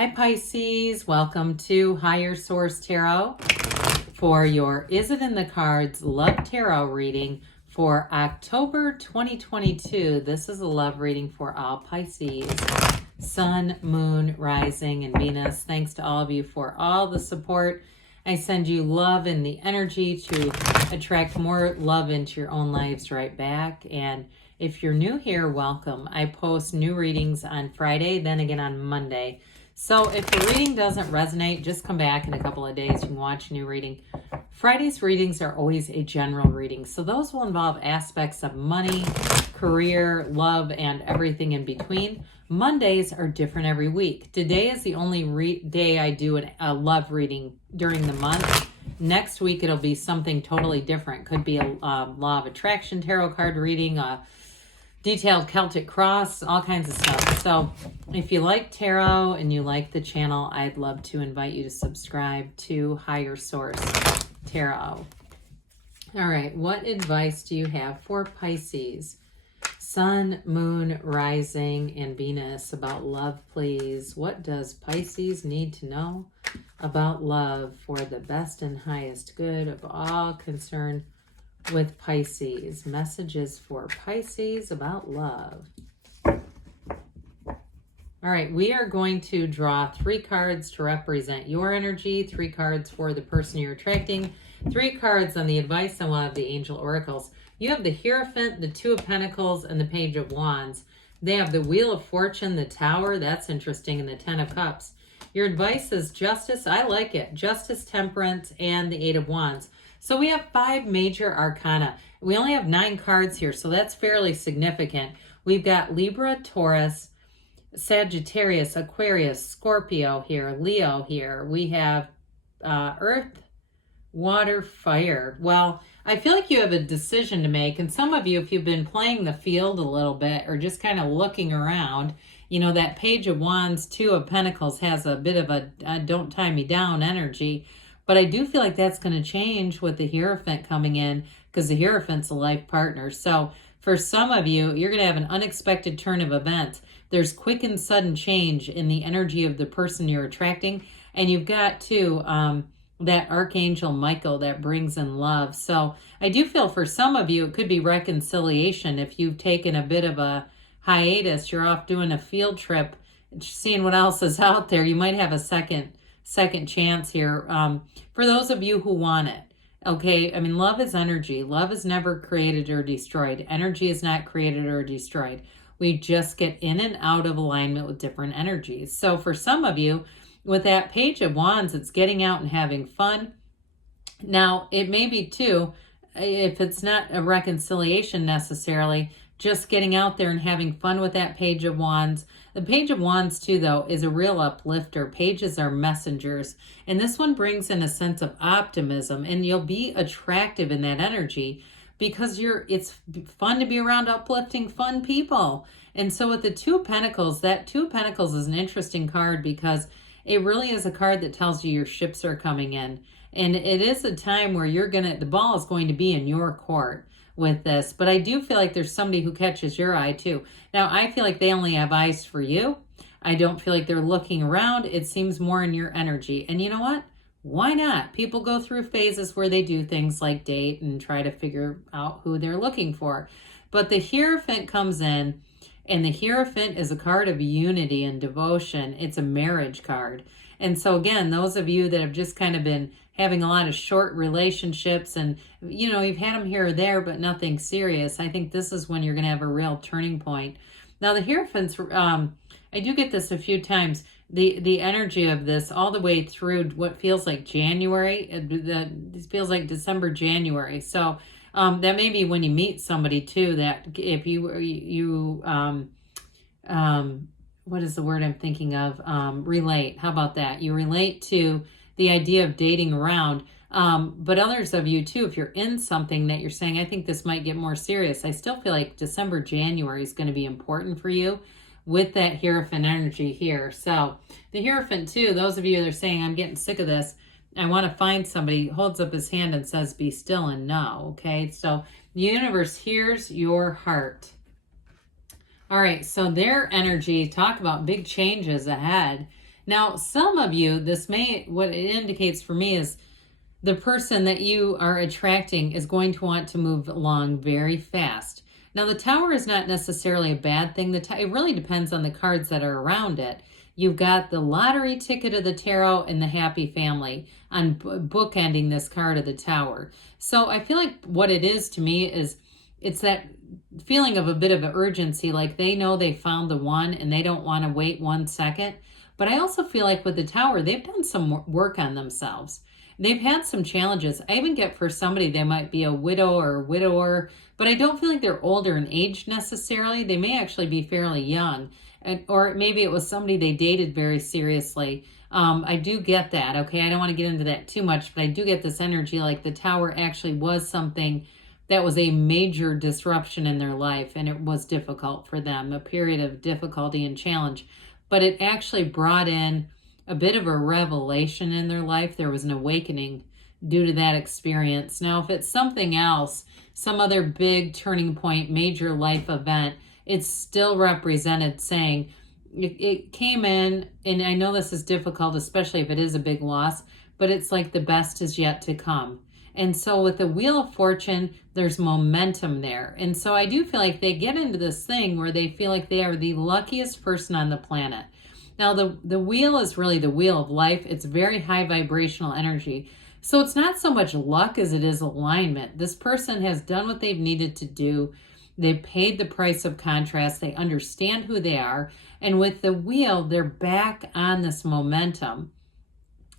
Hi Pisces, welcome to Higher Source Tarot for your Is It in the Cards Love Tarot reading for October 2022. This is a love reading for all Pisces, Sun, Moon, Rising, and Venus. Thanks to all of you for all the support. I send you love and the energy to attract more love into your own lives right back. And if you're new here, welcome. I post new readings on Friday, then again on Monday. So if the reading doesn't resonate, just come back in a couple of days. You can watch a new reading. Friday's readings are always a general reading. So those will involve aspects of money, career, love, and everything in between. Mondays are different every week. Today is the only day I do a love reading during the month. Next week, it'll be something totally different. Could be a law of attraction tarot card reading, a detailed Celtic cross, all kinds of stuff. So if you like tarot and you like the channel, I'd love to invite you to subscribe to Higher Source Tarot. All right, what advice do you have for Pisces? Sun, Moon, Rising, and Venus about love, please. What does Pisces need to know about love for the best and highest good of all concerned with Pisces? Messages for Pisces about love. All right, we are going to draw 3 cards to represent your energy, 3 cards for the person you're attracting, 3 cards on the advice, and we'll have the angel oracles. You have the Hierophant, the 2 of Pentacles, and the Page of Wands. They have the Wheel of Fortune, the Tower, that's interesting, and the 10 of Cups. Your advice is Justice, I like it, Justice, Temperance, and the 8 of Wands. So we have 5 major arcana. We only have 9 cards here, so that's fairly significant. We've got Libra, Taurus, Sagittarius, Aquarius, Scorpio here, Leo here. We have Earth, Water, Fire. Well, I feel like you have a decision to make, and some of you, if you've been playing the field a little bit or just kind of looking around, you know, that Page of Wands, 2 of Pentacles has a bit of a don't tie me down energy. But I do feel like that's going to change with the Hierophant coming in, because the Hierophant's a life partner. So for some of you, you're going to have an unexpected turn of events. There's quick and sudden change in the energy of the person you're attracting. And you've got, too, that Archangel Michael that brings in love. So I do feel for some of you, it could be reconciliation. If you've taken a bit of a hiatus, you're off doing a field trip, seeing what else is out there, you might have a second chance here. For those of you who want it, okay, I mean, love is energy. Love is never created or destroyed. Energy is not created or destroyed. We just get in and out of alignment with different energies. So for some of you, with that Page of Wands, it's getting out and having fun. Now, it may be too, if it's not a reconciliation necessarily, just getting out there and having fun with that Page of Wands. The Page of Wands, too, though, is a real uplifter. Pages are messengers. And this one brings in a sense of optimism. And you'll be attractive in that energy because it's fun to be around uplifting, fun people. And so with the 2 of Pentacles, that 2 of Pentacles is an interesting card because it really is a card that tells you your ships are coming in. And it is a time where the ball is going to be in your court with this. But I do feel like there's somebody who catches your eye too. Now, I feel like they only have eyes for you. I don't feel like they're looking around. It seems more in your energy. And you know what? Why not? People go through phases where they do things like date and try to figure out who they're looking for. But the Hierophant comes in, and the Hierophant is a card of unity and devotion. It's a marriage card. And so again, those of you that have just kind of been having a lot of short relationships and, you know, you've had them here or there, but nothing serious, I think this is when you're going to have a real turning point. Now, the Hierophants, I do get this a few times, the energy of this all the way through what feels like January. This feels like December, January. So that may be when you meet somebody, too, that if what is the word I'm thinking of? Relate. How about that? You relate to the idea of dating around. But others of you too, if you're in something that you're saying, I think this might get more serious, I still feel like December, January is going to be important for you with that Hierophant energy here. So the Hierophant too, those of you that are saying, I'm getting sick of this, I want to find somebody, holds up his hand and says, be still and know. Okay. So the universe hears your heart. All right, so their energy, talk about big changes ahead. Now, some of you, what it indicates for me is the person that you are attracting is going to want to move along very fast. Now, the Tower is not necessarily a bad thing. It really depends on the cards that are around it. You've got the lottery ticket of the tarot and the happy family on bookending this card of the Tower. So I feel like what it is to me is it's that feeling of a bit of an urgency, like they know they found the one and they don't want to wait 1 second. But I also feel like with the Tower, they've done some work on themselves. They've had some challenges. I even get for somebody, they might be a widow or a widower, but I don't feel like they're older in age necessarily. They may actually be fairly young. Or maybe it was somebody they dated very seriously. I do get that, okay? I don't want to get into that too much, but I do get this energy like the Tower actually was something that was a major disruption in their life, and it was difficult for them, a period of difficulty and challenge. But it actually brought in a bit of a revelation in their life. There was an awakening due to that experience. Now, if it's something else, some other big turning point, major life event, it's still represented saying it came in, and I know this is difficult, especially if it is a big loss, but it's like the best is yet to come. And so with the Wheel of Fortune, there's momentum there. And so I do feel like they get into this thing where they feel like they are the luckiest person on the planet. Now, the wheel is really the wheel of life. It's very high vibrational energy. So it's not so much luck as it is alignment. This person has done what they've needed to do. They've paid the price of contrast. They understand who they are. And with the wheel, they're back on this momentum.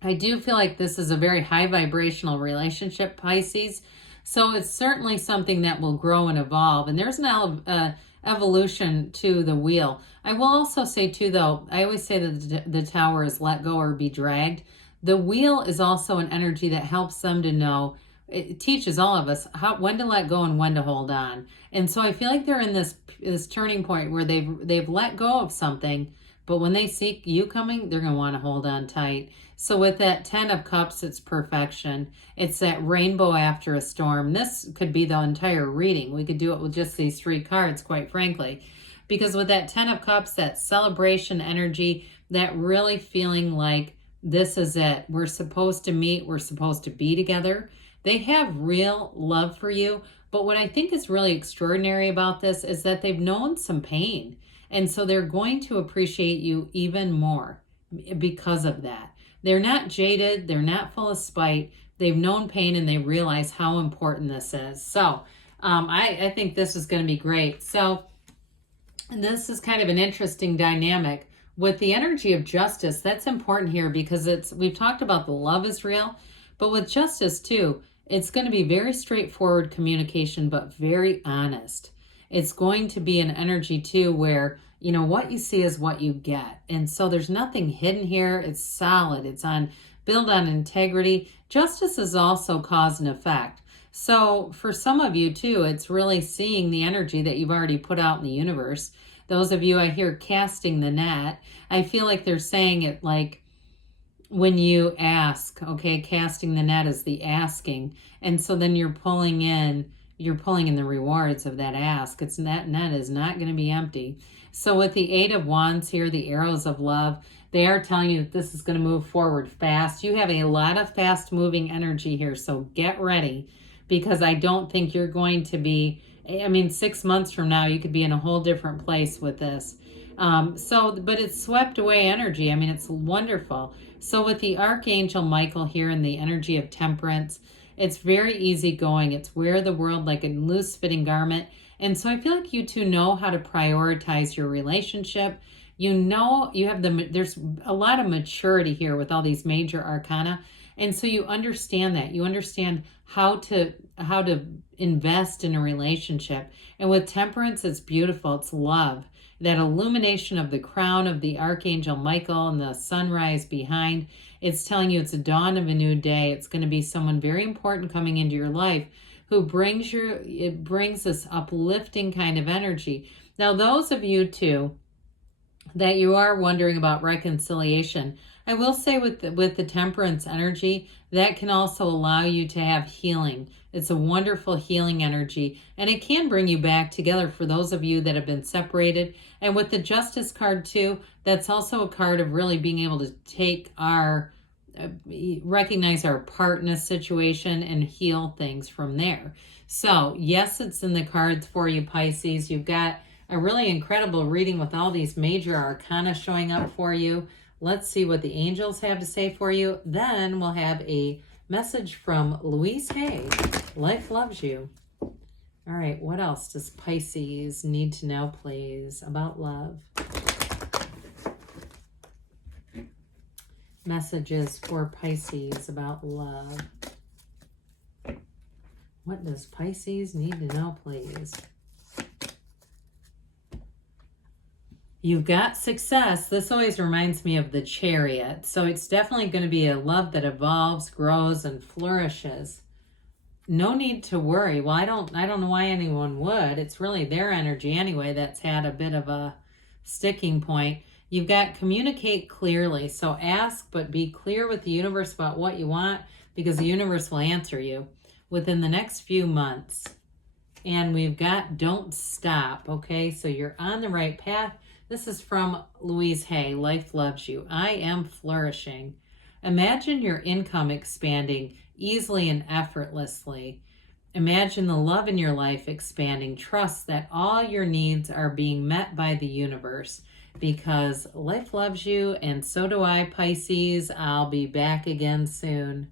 I do feel like this is a very high vibrational relationship, Pisces. So it's certainly something that will grow and evolve. And there's an evolution to the wheel. I will also say too, though, I always say that the Tower is let go or be dragged. The wheel is also an energy that helps them to know. It teaches all of us when to let go and when to hold on. And so I feel like they're in this turning point where they've let go of something, but when they see you coming, they're going to want to hold on tight. So with that 10 of Cups, it's perfection. It's that rainbow after a storm. This could be the entire reading. We could do it with just these 3 cards, quite frankly. Because with that 10 of Cups, that celebration energy, that really feeling like this is it. We're supposed to meet. We're supposed to be together. They have real love for you. But what I think is really extraordinary about this is that they've known some pain. And so they're going to appreciate you even more because of that. They're not jaded. They're not full of spite. They've known pain and they realize how important this is. So I think this is going to be great. So this is kind of an interesting dynamic. With the energy of justice, that's important here because we've talked about the love is real, but with justice too, it's going to be very straightforward communication, but very honest. It's going to be an energy too where, you know, what you see is what you get. And so there's nothing hidden here. It's solid. It's built on integrity. Justice is also cause and effect. So for some of you too, it's really seeing the energy that you've already put out in the universe. Those of you I hear casting the net, I feel like they're saying it like when you ask, okay, casting the net is the asking. And so then you're pulling in the rewards of that ask. That net is not going to be empty. So with the 8 of Wands here, the arrows of love, they are telling you that this is going to move forward fast. You have a lot of fast moving energy here. So get ready, because I don't think you're going to be, 6 months from now, you could be in a whole different place with this. But it's swept away energy. It's wonderful. So with the Archangel Michael here in the energy of temperance, it's very easygoing. It's wear the world like a loose fitting garment. And so I feel like you two know how to prioritize your relationship. You know, there's a lot of maturity here with all these major arcana. And so you understand that. You understand how to invest in a relationship. And with temperance, it's beautiful. It's love. That illumination of the crown of the Archangel Michael and the sunrise behind, it's telling you it's a dawn of a new day. It's going to be someone very important coming into your life who brings this uplifting kind of energy. Now, those of you too that you are wondering about reconciliation, I will say with the temperance energy, that can also allow you to have healing It's a wonderful healing energy, and it can bring you back together for those of you that have been separated. And with the Justice card too, that's also a card of really being able to take our recognize our part in a situation and heal things from there. So yes, it's in the cards for you, Pisces. You've got a really incredible reading with all these major arcana showing up for you. Let's see what the angels have to say for you. Then we'll have a message from Louise Hay. Life loves you. All right, what else does Pisces need to know, please, about love? Messages for Pisces about love. What does Pisces need to know, please? You've got success. This always reminds me of the Chariot. So it's definitely going to be a love that evolves, grows, and flourishes. No need to worry. Well, I don't know why anyone would. It's really their energy anyway that's had a bit of a sticking point. You've got communicate clearly. So ask, but be clear with the universe about what you want, because the universe will answer you within the next few months. And we've got don't stop. Okay, so you're on the right path. This is from Louise Hay. Life loves you. I am flourishing. Imagine your income expanding easily and effortlessly. Imagine the love in your life expanding. Trust that all your needs are being met by the universe, because life loves you, and so do I, Pisces. I'll be back again soon.